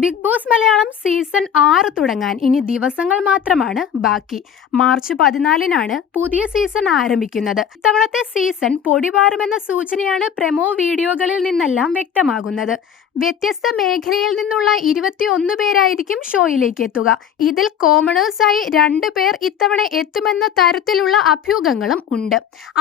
Big boss Malayalam season ആറ് തുടങ്ങാൻ ഇനി ദിവസങ്ങൾ മാത്രമാണ് ബാക്കി. മാർച്ച് പതിനാലിനാണ് പുതിയ സീസൺ ആരംഭിക്കുന്നത്. ഇത്തവണത്തെ സീസൺ പൊടിപാറുമെന്ന സൂചനയാണ് പ്രമോ വീഡിയോകളിൽ നിന്നെല്ലാം വ്യക്തമാകുന്നത്. വ്യത്യസ്ത മേഖലയിൽ നിന്നുള്ള ഇരുപത്തിയൊന്ന് പേരായിരിക്കും ഷോയിലേക്ക് എത്തുക. ഇതിൽ കോമണേഴ്സായി രണ്ട് പേർ ഇത്തവണ എത്തുമെന്ന തരത്തിലുള്ള അഭ്യൂഹങ്ങളും ഉണ്ട്.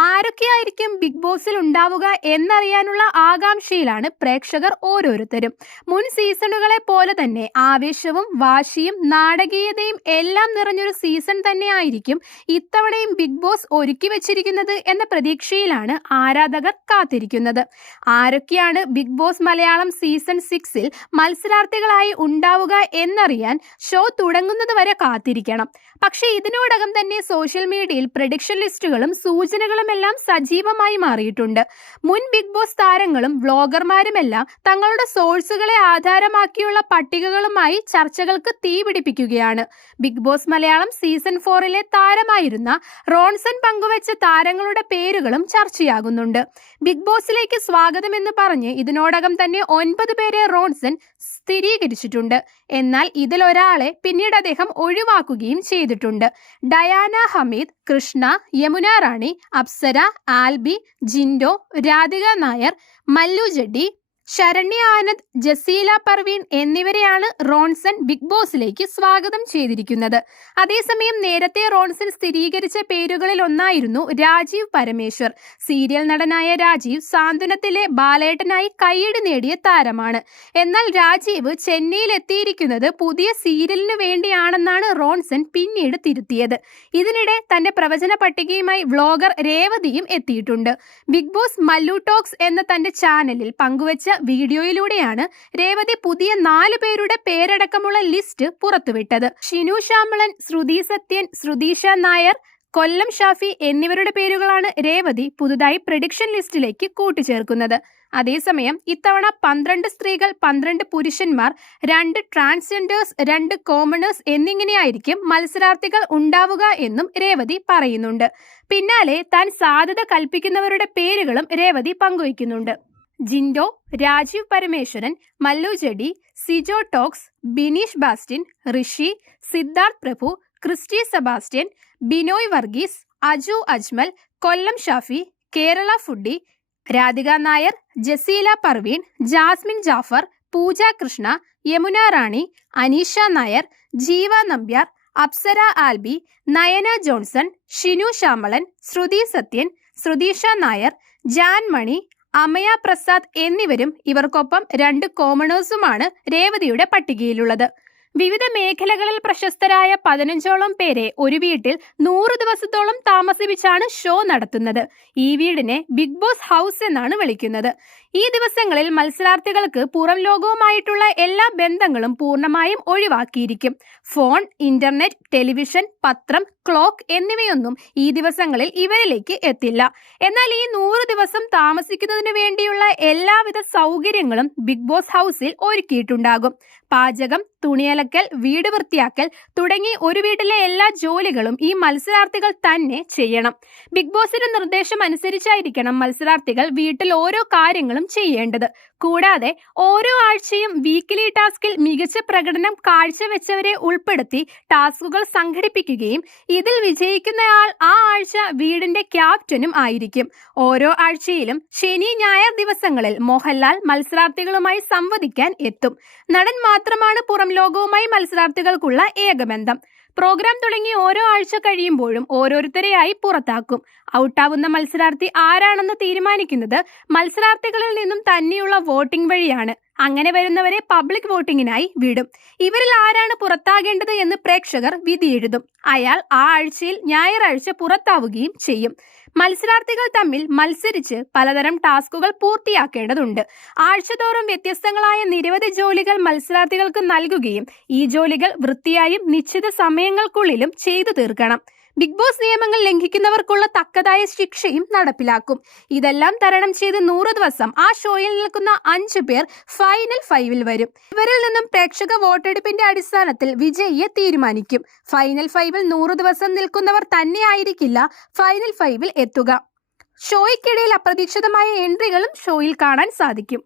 ആരൊക്കെയായിരിക്കും ബിഗ് ബോസിൽ ഉണ്ടാവുക എന്നറിയാനുള്ള ആകാംക്ഷയിലാണ് പ്രേക്ഷകർ ഓരോരുത്തരും. മുൻ സീസണുകളെ പോലെ തന്നെ ആവേശവും വാശിയും നാടകീയതയും എല്ലാം നിറഞ്ഞൊരു സീസൺ തന്നെയായിരിക്കും ഇത്തവണയും ബിഗ് ബോസ് ഒരുക്കി വെച്ചിരിക്കുന്നത് എന്ന പ്രതീക്ഷയിലാണ് ആരാധകർ കാത്തിരിക്കുന്നത്. ആരൊക്കെയാണ് ബിഗ് ബോസ് മലയാളം സീസൺ സിക്സിൽ മത്സരാർത്ഥികളായി ഉണ്ടാവുക എന്നറിയാൻ ഷോ തുടങ്ങുന്നത് വരെ കാത്തിരിക്കണം. പക്ഷേ ഇതിനോടകം തന്നെ സോഷ്യൽ മീഡിയയിൽ പ്രഡിക്ഷൻ ലിസ്റ്റുകളും സൂചനകളും എല്ലാം സജീവമായി മാറിയിട്ടുണ്ട്. മുൻ ബിഗ് ബോസ് താരങ്ങളും വ്ളോഗർമാരുമെല്ലാം തങ്ങളുടെ സോഴ്സുകളെ ആധാരമാക്കിയുള്ള പട്ടികകളുമായി ചർച്ചകൾക്ക് തീപിടിപ്പിക്കുകയാണ് ബിഗ് ബോസ് മലയാളം സീസൺ ഫോറിലെ താരമായിരുന്ന റോൺസൺ പങ്കുവച്ച താരങ്ങളുടെ പേരുകളും ചർച്ചയാകുന്നുണ്ട്. ബിഗ് ബോസിലേക്ക് സ്വാഗതം എന്ന് പറഞ്ഞ് ഇതിനോടകം തന്നെ ഒൻപത് പേരെ റോൺസൺ സ്ഥിരീകരിച്ചിട്ടുണ്ട്. എന്നാൽ ഇതിലൊരാളെ പിന്നീട് അദ്ദേഹം ഒഴിവാക്കുകയും ചെയ്തിട്ടുണ്ട്. ഡയാന ഹമീദ് കൃഷ്ണ യമുന റാണി അപ്സര ആൽബി ജിൻഡോ രാധിക നായർ മല്ലു ജഡ്ഡി ശരണ്യ ആനന്ദ് ജസീല പർവീൺ എന്നിവരെയാണ് റോൺസൺ ബിഗ് ബോസിലേക്ക് സ്വാഗതം ചെയ്തിരിക്കുന്നത്. അതേസമയം നേരത്തെ റോൺസൺ സ്ഥിരീകരിച്ച പേരുകളിൽ ഒന്നായിരുന്നു രാജീവ് പരമേശ്വർ. സീരിയൽ നടനായ രാജീവ് സാന്ത്വനത്തിലെ ബാലേട്ടനായി കൈയിട് നേടിയ താരമാണ്. എന്നാൽ രാജീവ് ചെന്നൈയിൽ എത്തിയിരിക്കുന്നത് പുതിയ സീരിയലിനു വേണ്ടിയാണെന്നാണ് റോൺസൺ പിന്നീട് തിരുത്തിയത്. ഇതിനിടെ തന്റെ പ്രവചന പട്ടികയുമായി വ്ളോഗർ രേവതിയും എത്തിയിട്ടുണ്ട്. ബിഗ് ബോസ് മല്ലു ടോക്സ് എന്ന തന്റെ ചാനലിൽ പങ്കുവച്ച വീഡിയോയിലൂടെയാണ് രേവതി പുതിയ നാലു പേരുടെ പേരടക്കമുള്ള ലിസ്റ്റ് പുറത്തുവിട്ടത്. ഷിനു ശ്യാമളൻ ശ്രുതി സത്യൻ ശ്രുതീഷ നായർ കൊല്ലം ഷാഫി എന്നിവരുടെ പേരുകളാണ് രേവതി പുതുതായി പ്രഡിക്ഷൻ ലിസ്റ്റിലേക്ക് കൂട്ടിച്ചേർക്കുന്നത്. അതേസമയം ഇത്തവണ പന്ത്രണ്ട് സ്ത്രീകൾ പന്ത്രണ്ട് പുരുഷന്മാർ രണ്ട് ട്രാൻസ്ജെൻഡേഴ്സ് രണ്ട് കോമണേഴ്സ് എന്നിങ്ങനെയായിരിക്കും മത്സരാർത്ഥികൾ ഉണ്ടാവുക എന്നും രേവതി പറയുന്നുണ്ട്. പിന്നാലെ താൻ സാധ്യത കൽപ്പിക്കുന്നവരുടെ പേരുകളും രേവതി പങ്കുവയ്ക്കുന്നുണ്ട്. Jinto Rajeev Parameswaran Mallu Jaddi Sijo talks Bineesh Bastin Rishi Siddharth Prabhu Christy Sebastian Binoy Varghese Aju Ajmal Kollam Shafi Kerala foodie Radhika Nair Jaseela Parveen Jasmine Jafar Pooja Krishna Yamuna Rani Aneesha Nair Jeeva Nambiar Apsara Alby Nayana Johnson Shinu Shyamalan Sruthi Sathyan Sruthisha Nair Jan Mani Amaya Prasad എന്നിവരും ഇവർക്കൊപ്പം രണ്ട് കോമണേഴ്സുമാണ് രേവതിയുടെ പട്ടികയിലുള്ളത്. വിവിധ മേഖലകളിൽ പ്രശസ്തരായ പതിനഞ്ചോളം പേരെ ഒരു വീട്ടിൽ നൂറ് ദിവസത്തോളം താമസിപ്പിച്ചാണ് ഷോ നടത്തുന്നത്. ഈ വീടിനെ ബിഗ് ബോസ് ഹൗസ് എന്നാണ് വിളിക്കുന്നത്. ഈ ദിവസങ്ങളിൽ മത്സരാർത്ഥികൾക്ക് പുറം ലോകവുമായിട്ടുള്ള എല്ലാ ബന്ധങ്ങളും പൂർണമായും ഒഴിവാക്കിയിരിക്കും. ഫോൺ ഇന്റർനെറ്റ് ടെലിവിഷൻ പത്രം ക്ലോക്ക് എന്നിവയൊന്നും ഈ ദിവസങ്ങളിൽ ഇവരിലേക്ക് എത്തില്ല. എന്നാൽ ഈ നൂറ് ദിവസം താമസിക്കുന്നതിന് വേണ്ടിയുള്ള എല്ലാവിധ സൗകര്യങ്ങളും ബിഗ് ബോസ് ഹൗസിൽ ഒരുക്കിയിട്ടുണ്ടാകും. പാചകം തുണിയലക്കൽ വീട് വൃത്തിയാക്കൽ തുടങ്ങി ഒരു വീട്ടിലെ എല്ലാ ജോലികളും ഈ മത്സരാർത്ഥികൾ തന്നെ ചെയ്യണം. ബിഗ് ബോസിന്റെ നിർദ്ദേശം അനുസരിച്ചായിരിക്കണം മത്സരാർത്ഥികൾ വീട്ടിൽ ഓരോ കാര്യങ്ങളും ചെയ്യേണ്ടത്. കൂടാതെ ഓരോ ആഴ്ചയും വീക്കിലി ടാസ്കിൽ മികച്ച പ്രകടനം കാഴ്ചവെച്ചവരെ ഉൾപ്പെടുത്തി ടാസ്കുകൾ സംഘടിപ്പിക്കുകയും ഇതിൽ വിജയിക്കുന്നയാൾ ആ ആഴ്ച വീടിന്റെ ക്യാപ്റ്റനും ആയിരിക്കും. ഓരോ ആഴ്ചയിലും ശനി ഞായർ ദിവസങ്ങളിൽ മോഹൻലാൽ മത്സരാർത്ഥികളുമായി സംവദിക്കാൻ എത്തും. നടൻ മാത്രമാണ് പുറം ലോകവുമായി മത്സരാർത്ഥികൾക്കുള്ള ഏകബന്ധം. പ്രോഗ്രാം തുടങ്ങി ഓരോ ആഴ്ച കഴിയുമ്പോഴും ഓരോരുത്തരെയായി പുറത്താക്കും. ഔട്ടാവുന്ന മത്സരാർത്ഥി ആരാണെന്ന് തീരുമാനിക്കുന്നത് മത്സരാർത്ഥികളിൽ നിന്നും തന്നെയുള്ള വോട്ടിംഗ് വഴിയാണ്. അങ്ങനെ വരുന്നവരെ പബ്ലിക് വോട്ടിങ്ങിനായി വിടും. ഇവരിൽ ആരാണ് പുറത്താകേണ്ടത് എന്ന് പ്രേക്ഷകർ വിധി എഴുതും. അയാൾ ആ ആഴ്ചയിൽ ഞായറാഴ്ച പുറത്താവുകയും ചെയ്യും. മത്സരാർത്ഥികൾ തമ്മിൽ മത്സരിച്ച് പലതരം ടാസ്കുകൾ പൂർത്തിയാക്കേണ്ടതുണ്ട്. ആഴ്ചതോറും വ്യത്യസ്തങ്ങളായ നിരവധി ജോലികൾ മത്സരാർത്ഥികൾക്ക് നൽകുകയും ഈ ജോലികൾ വൃത്തിയായും നിശ്ചിത സമയങ്ങൾക്കുള്ളിലും ചെയ്തു തീർക്കണം. ബിഗ് ബോസ് നിയമങ്ങൾ ലംഘിക്കുന്നവർക്കുള്ള തക്കതായ ശിക്ഷയും നടപ്പിലാക്കും. ഇതെല്ലാം തരണം ചെയ്ത് നൂറ് ദിവസം ആ ഷോയിൽ നിൽക്കുന്ന അഞ്ചു പേർ ഫൈനൽ ഫൈവിൽ വരും. ഇവരിൽ നിന്നും പ്രേക്ഷക വോട്ടെടുപ്പിന്റെ അടിസ്ഥാനത്തിൽ വിജയിയെ തീരുമാനിക്കും. ഫൈനൽ ഫൈവിൽ നൂറ് ദിവസം നിൽക്കുന്നവർ തന്നെയായിരിക്കില്ല ഫൈനൽ ഫൈവിൽ എത്തുക. ഷോയ്ക്കിടയിൽ അപ്രതീക്ഷിതമായ എൻട്രികളും ഷോയിൽ കാണാൻ സാധിക്കും.